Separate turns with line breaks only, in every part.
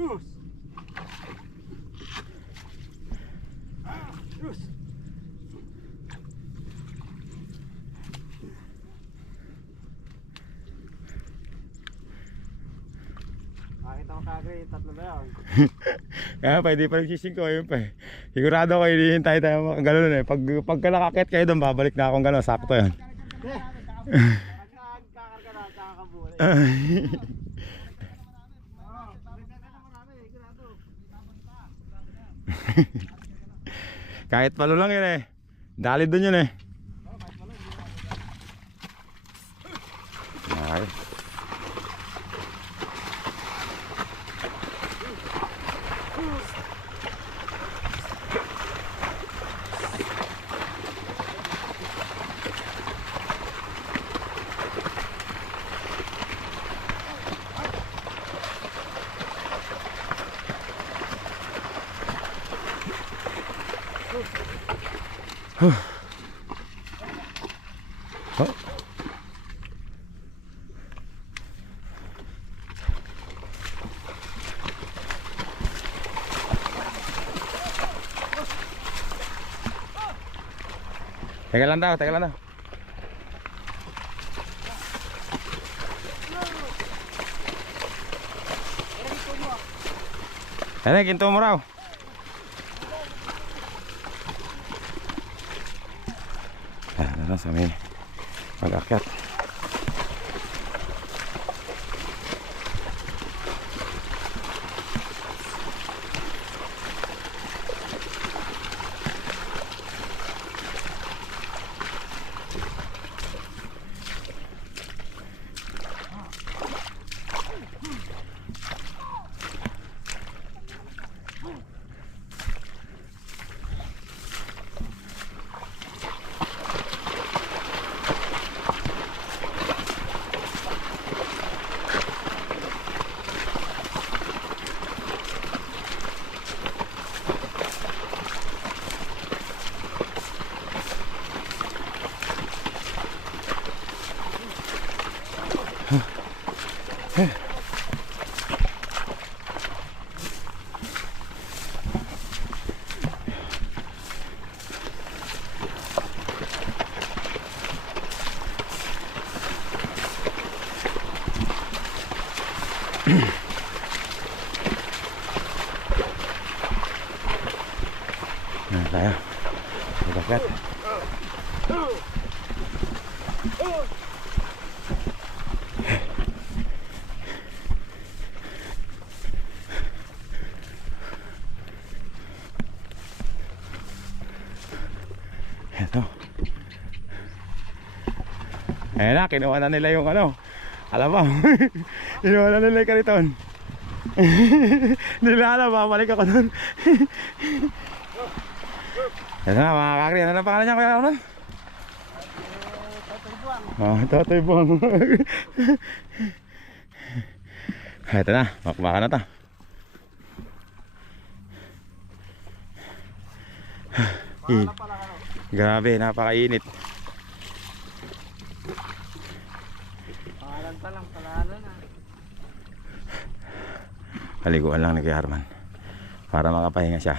Goose. Goose. Nakita ko kagre, tatlo na yun.
Kaya pa, hindi pa nagsisingko, yun pa eh. Sigurado ko, hinihintay tayo mga ganun eh. Pag, pagka nakakit kayo doon, babalik na akong ganun, sakto yun.
Pagka kakarga na, kakabuli.
Kahit palo lang yun eh. Dali doon yun eh. Ay. Oh. Teka lang daw, teka lang daw. Ano, ginto mo raw. Na sa may pag-akyat. Nah, tayo. Pag-akyat. Ito. Ayan na, kinuha na nila yung ano. Alam mo, kinuha na nila yung kariton. Hindi nila alam, babalik ako doon. Ito na mga kakri, ano na pangalan niya kuya Arman? Ah, Totoy Buwang. Ito na, makbaka na ta. In. Grabe, napakainit.
Pangalan pa lang, pangalan na.
Paliguan lang ni Kuya Arman. Para makapahinga siya.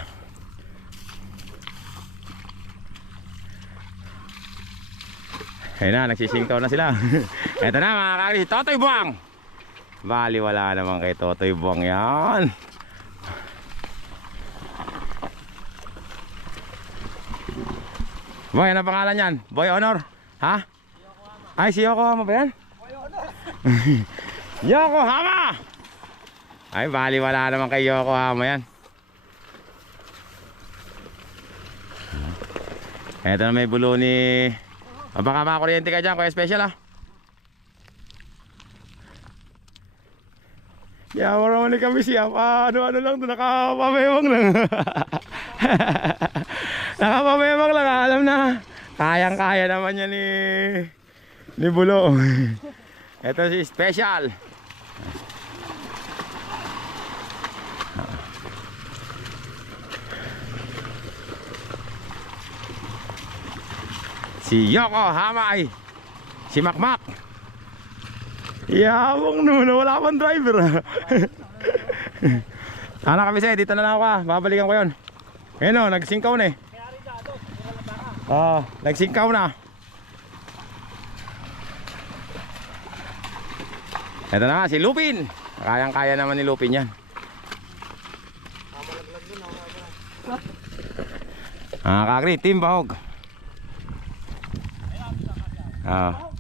Ayun na, nagsisingkaw na sila. Ito na mga kakri, Totoy Buwang! Bali, wala naman kay Totoy Buwang yan. Boy, ano pangalan yan? Boy Honor? Ha? Ay, si Yokohama ba yan? Yokohama! Ay, bali wala naman kay Yokohama yan. Eto na may bulo ni... Ah, baka makakuryente ka dyan, kuya special ah. Yawa naman ni kami siya. Ah, ano, ano lang, nakapamewang lang. nakapamewang lang, ah. alam na. Kayang-kaya naman yan ni... Ni Bulo. Ito si special. Si Yokohama ay si Makmak. Yabang naman, wala pang driver. Ano kami sa'yo, dito na lang ako ah. Babalikan ko yun. Ayun o, nagsingkaw na eh. Oo, nagsingkaw na. Ito na si Lupin. Kayang-kaya naman ni Lupin yan. Ah, kakri, team bahog. Ah.